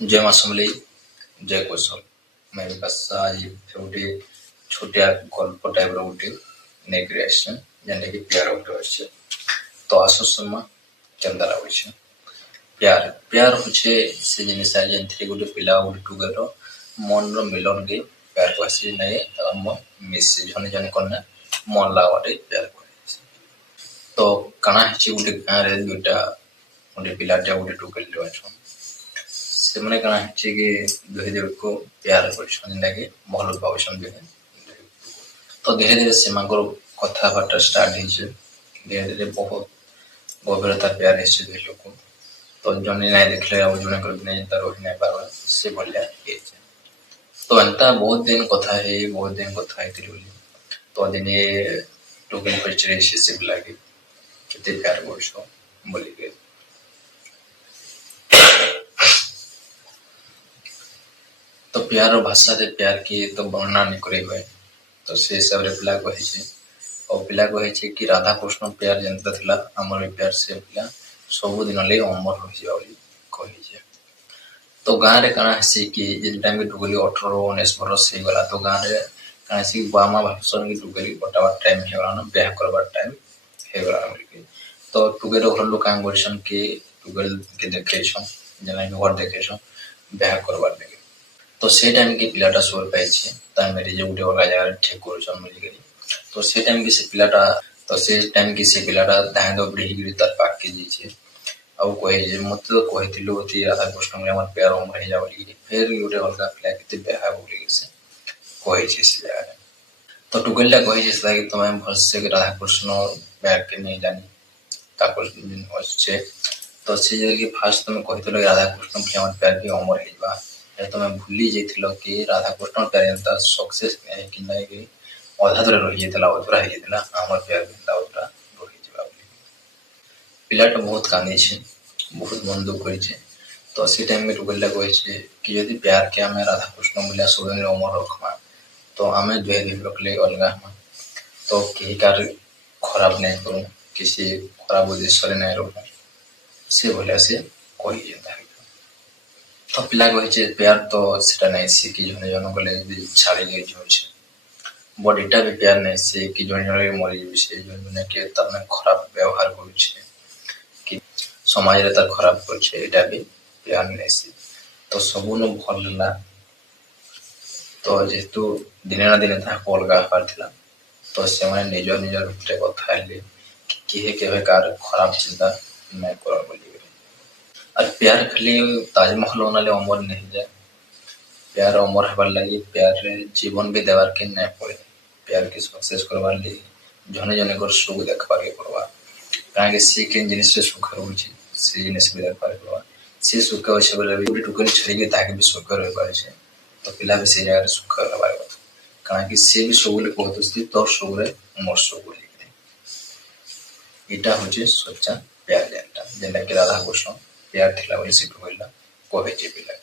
जय माँ समलेई, जय कौशल। मैं विकास आज गोटे छोटिया गल्प टाइप रोटे नेकरी आसछे जेनटा कि प्यार गोटे आसछे। तो आसु सुनमा केनता लागुछे। प्यार प्यार होछे से जिनिस जेनथि गोटे पिला गोटे टुगेर मन रो मिलन के प्यार कहसी नै मन मिसे जने जने कन्या मन लागाटे प्यार कहसी। तो काना हिची गोटे गाँ रे दुटा गोटे पिलाटे गोटे टुकेलटे अछन। से माने काना हिची कि धीरे धीरे को प्यार करछन जेनटा कि भल पाउछन दुहे। तो धीरे धीरे सेमानकर कथाबार्ता स्टार्ट हिचे। धीरे धीरे बहुत गभीरता प्यार हिचे दुहे लोक। तो जने नाइ देखले आ जने कर नै तार रहि नाइ पारबा से भलिया हिचे। तो अंता बहुत दिन कथा हेतिली। तो दिने टुकेल पचरे से लागे केते प्यार करछो बोली के। तो प्यार भाषा रे प्यार की तो वर्णना नहीं करे हुए। तो से सब रे पिला कहे और पिला कहे कि राधा कृष्ण प्यार जनता थिला हमर प्यार से पिला सब दिन ले अमर हो जाओ कहे। तो गाँ रे काना हसी कि जिन टाइम के टुकली 18-19 बरस से गला। तो गाँ रे काना हसी बामा भाषण की टुकली बटावा टाइम हे गला न ब्याह करबा टाइम हे गला बोली। तो टुगेर घर लोक काम करछन कि टुगेल के देखेछन जना के घर देखेछन ब्याह करबा लगे। तो से टाइम के पिलाटा सोर पाइछे ता मेरे जे उठे वाला जगह ठीक करछन मिल गई। तो से टाइम के से पिलाटा धान दो ब्रेही गिरी तार पाक के जीछे अब कहे जे मत तो कहतिलो कि राधा कृष्ण में हमर प्यार उमर हे जावली फिर उठे वाला पिला के ब्याह बोली से कहे छे से जगह। तो टुगेलटा कहे छे से कि तुम भल से राधा कृष्ण प्यार के नहीं जानी तापर छे। तो से जे कि फास्ट तुम कहतिलो राधा कृष्ण के हमर प्यार के उमर हे बा तुम्हें भूली जाइथिलो कि राधा कृष्ण प्यार एंता सक्सेस है कि नहीं कि अधा दूर रही जाइथिला अधूरा हे जाइथिला हमर प्यार एंता अधूरा रही जिबा बोली। पिलाटा बहुत कांदी छे बहुत मन दुख करि छे। तो से टाइम में टुगेलटा कहे छे कि यदि प्यार के हमें राधा कृष्ण मिला सोने अमर रखमा तो हमें दुहे दिन रखले अलगा हम तो केही कार खराब नहीं करूं किसी खराब उद्देश्य रे नहीं रहूं से भले से कहि जेता। तो पिला कहे प्यार तो सेटा नहीं सी कि जने जन गले छाड़ी गई होछे बॉडीटा भी प्यार नहीं सी कि जने जने मरि जइसे जने के तने खराब व्यवहार करछे कि समाज रे तार खराब करछे एटा भी प्यार नहीं सी। तो सबुनो भल ला। तो जेतु दिने ना दिने था अलगा हबार थिला। तो से माने निज निज भितरे कथा हेले कि केहे केहे कार खराब चिंता नहीं कर बोली। और प्यार खाली ताजमहल बनाले अमर नहीं जाए। प्यार अमर हबार लगी प्यार जीवन भी देवार के नहीं पड़े। प्यार के सक्सेस करवार लिए जने जने कर सुख देखबार के पड़वा काहे कि से के जिनिस से सुख रहउछि से जिनिस भी देखबार पड़वा से सुख होइसे बोले भी टुकन छड़ी के ताके भी सुख रह पारे छे। तो पिला भी से जगह सुख रहबार କଥା काहे कि से भी सबले कहतोस्ती तो सुख रे मोर सुख बोली। इटा होचे सच्चा प्यार जेनटा जेनटा कि राधा कृष्ण प्यार थिला बोली से कहला कहे जे पिला।